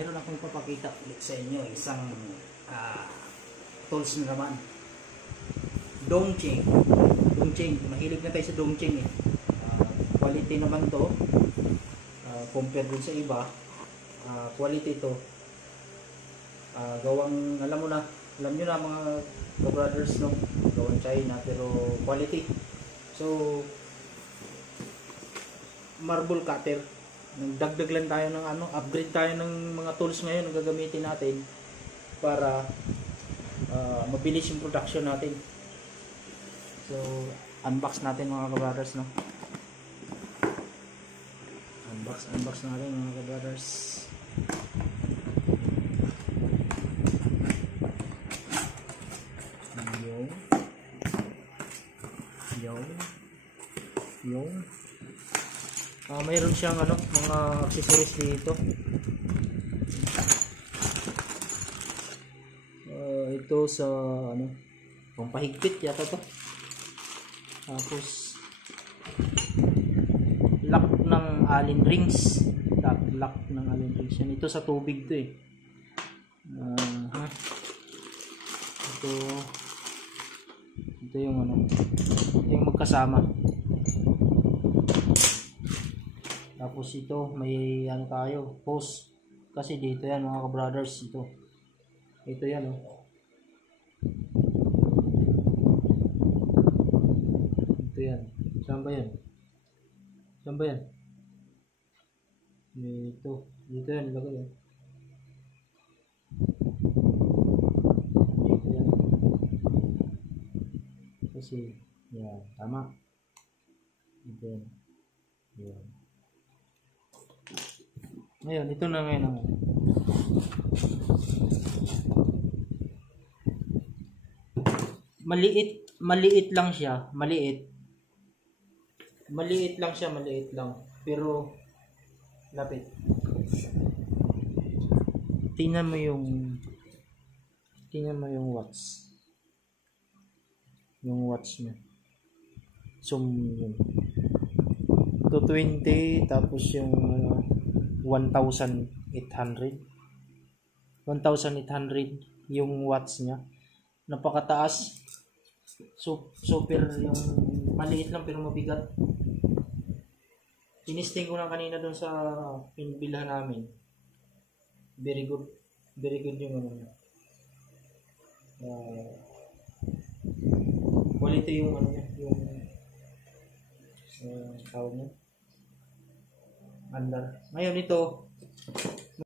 Meron akong papakita ulit sa inyo isang tools na naman. Dongqing. Mahilig na tayo sa Dongqing eh. Quality naman to. Compared dun sa iba. Quality to. Gawang, alam nyo na mga brothers, no? Gawang China pero quality. So, marble cutter. Nagdagdag lang tayo ng upgrade tayo ng mga tools ngayon na gagamitin natin para mabilis yung production natin. So, unbox natin mga kabrothers, no? Unbox natin mga kabrothers. Yung mayroon siyang mga accessories dito. Ito sa pampahigpit yata to. Tapos lock ng Allen rings. Lock ng Allen rings yan. Ito sa tubig to eh. Ito yung yung magkasama. Tapos ito may tayo post kasi dito yan mga kabrothers. Ito yan ito yan. Saan ba yan? Dito yan ilagay yan. Dito yan kasi yan tama. Dito yan. Yan. Ngayon, ito na ngayon maliit lang siya, maliit lang, pero lapit. Tingnan mo yung watts. Yung watts niya. Zoom yun. 220 tapos yung 1,800 yung watts niya. Napakataas. Super yung maliit lang pero mabigat. Tinisting ko lang kanina doon sa pinbilhan namin. Very good yung quality yung tawag niya. Andar. Ngayon ito